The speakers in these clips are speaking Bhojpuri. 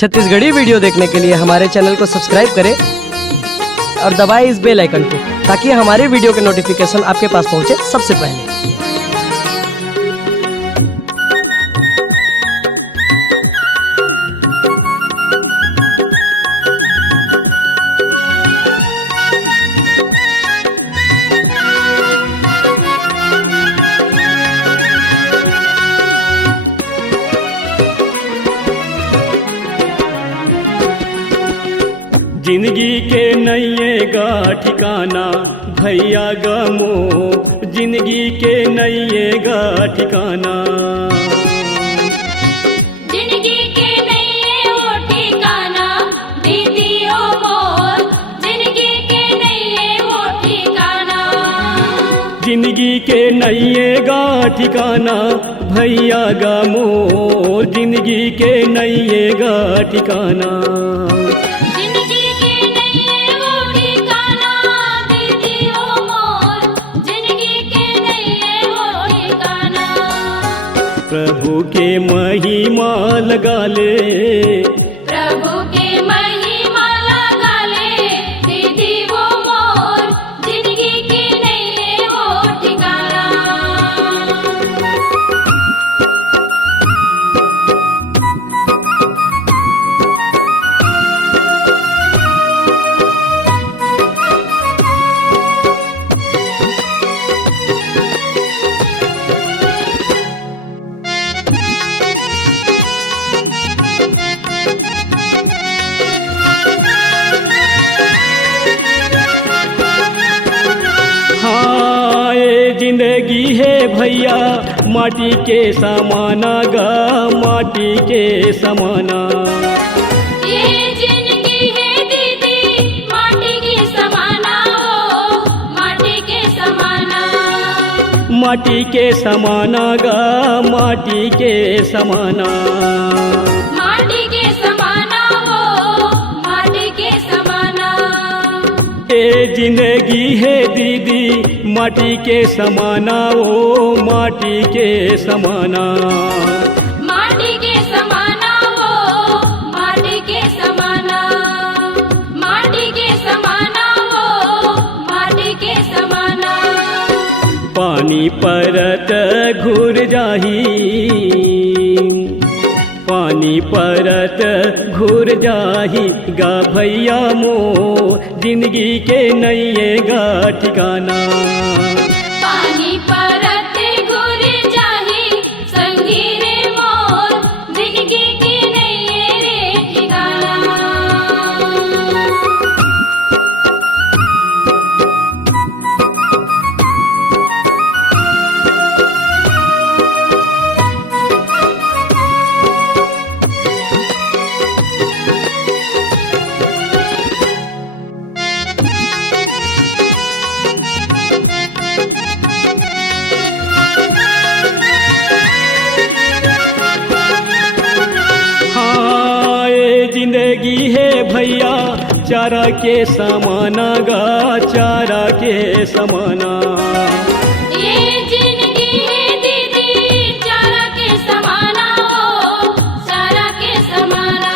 छत्तीसगढ़ी वीडियो देखने के लिए हमारे चैनल को सब्सक्राइब करें और दबाएं इस बेल आइकन को, ताकि हमारे वीडियो के नोटिफिकेशन आपके पास पहुंचे सबसे पहले। जिंदगी के नैये गा ठिकाना भैया गमो, जिंदगी के नैये गा ठिकाना। जिंदगी के नैये वो ठिकाना दीदी ओ मोर, जिंदगी के नैये वो ठिकाना। जिंदगी के नैये गा ठिकाना भैया गमो, जिंदगी के नैये गा ठिकाना। प्रभु के महिमा लगा ले, प्रभु के महिमा लगा ले, दीदी वो मोर, जिंदगी की नैये वो ठिकाना। जिंदगी है भैया माटी के समाना गा, माटी के समाना। ये जिंदगी है दीदी माटी के समाना, ओ माटी के समाना। माटी के समाना गा, माटी के समाना। माटी के समाना, ओ माटी के समाना। ये जिंदगी है दीदी माटी के समाना, ओ माटी के समाना। माटी के समाना, ओ माटी के समाना। माटी के समाना, ओ माटी के समाना। पानी परत घुर जाही, पानी परत घुर जाही गा भैया मो, जिंदगी के नैये गा ठिकाना। पानी परत घुर जाही संगी रे मोर, जिंदगी की नैये रे ठिकाना। जिंदगी है भैया चारा के समाना गा, चारा के समाना। ये जिंदगी है दीदी चारा के समाना, ओ चारा के समाना।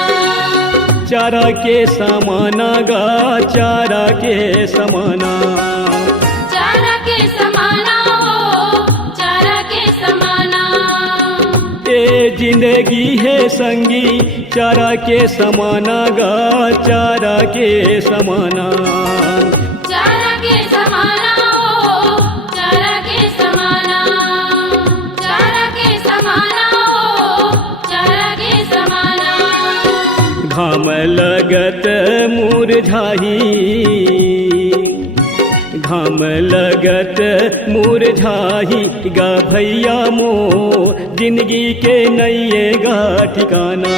चारा के समाना गा, चारा के समाना। चारा के समाना, ओ चारा के समाना। ये जिंदगी है संगी चारा के समाना गा, चारा के समाना। चारा के समाना, ओ चारा के समाना। चारा के समाना, ओ चारा के समाना। घाम लगत मुरझाही, घाम लगत मुरझाही गा भैया मो, जिंदगी के नैये गा ठिकाना।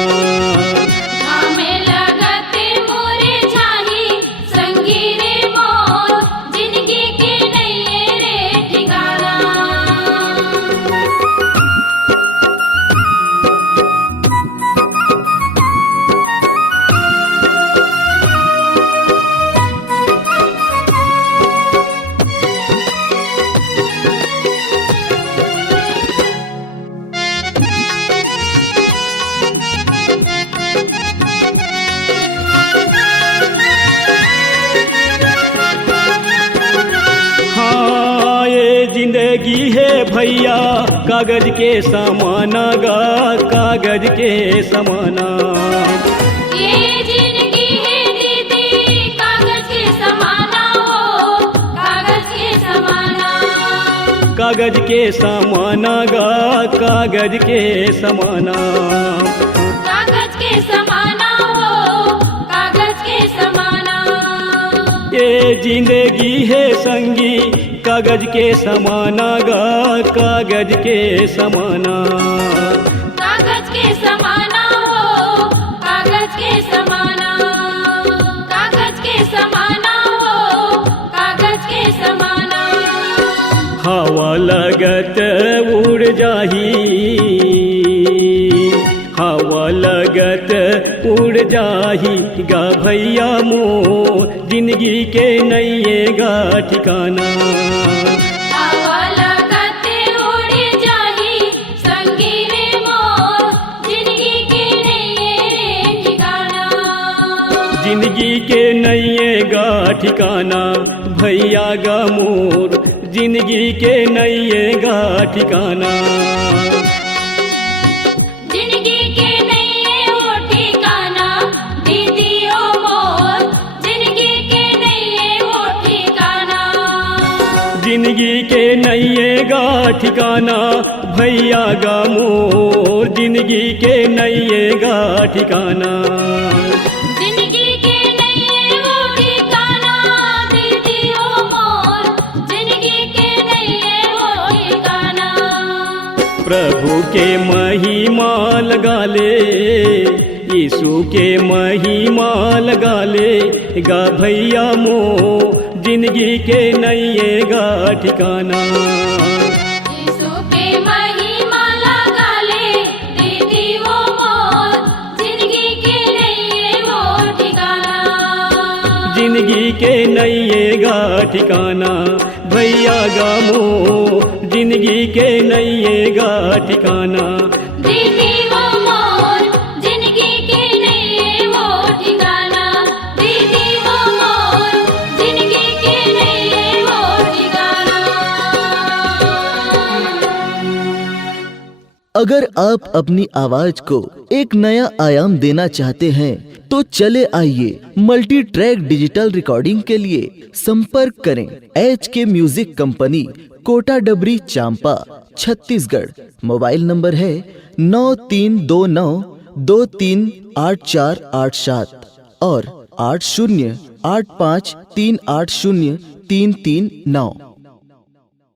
हमें लगते मुरझाही संगी रे मोर, जिंदगी के नैये रे ठिकाना। जिंदगी है भैया कागज के समाना गा, कागज के समाना। ये जिंदगी है दीदी कागज के समाना हो, कागज के समाना। कागज के समाना गा, कागज के समाना। कागज के समाना हो, कागज के समाना। ये जिंदगी है संगी कागज के समाना गा, कागज के समाना। कागज के समाना हो, कागज के समाना। कागज के समाना हो, कागज के समाना। हवा लगत उड़ जाही, हवा लगत उड़ जाही गा भैया मोर, जिंदगी के नैये गा ठिकाना। हवा लगते उड़ जाही संगी रे मोर, जिंदगी के नैये रे ठिकाना। जिंदगी के नैये गा ठिकाना भैया गा मोर, जिंदगी के नैये गा ठिकाना। जिंदगी के नैये वो ठिकाना दीदी ओ मोर, जिंदगी के नैये वो ठिकाना। जिंदगी के नैये गा ठिकाना भैया गा मोर, जिंदगी के नैये गा ठिकाना। जिंदगी के नैये वो ठिकाना दीदी ओ मोर, जिंदगी के नैये वो ठिकाना। प्रभु के महिमा लगा ले, यीशु के महिमा लगा ले गा भैया मो, जिंदगी के नैये गा ठिकाना। यीशु के महिमा लगा ले दीदी वो मोर, जिंदगी के नैये वो ठिकाना। जिंदगी के नैये गा ठिकाना भैया गा मो, जिंदगी के नैये गा ठिकाना। दीदी वो मोर, जिंदगी के नैये वो ठिकाना। दीदी वो मोर, जिंदगी के नैये वो ठिकाना। अगर आप अपनी आवाज को एक नया आयाम देना चाहते हैं तो चले आइए मल्टी ट्रैक डिजिटल रिकॉर्डिंग के लिए संपर्क करें HK म्यूजिक कंपनी, कोटा डबरी, चांपा, छत्तीसगढ़। मोबाइल नंबर है 9329238487 और 8085380339।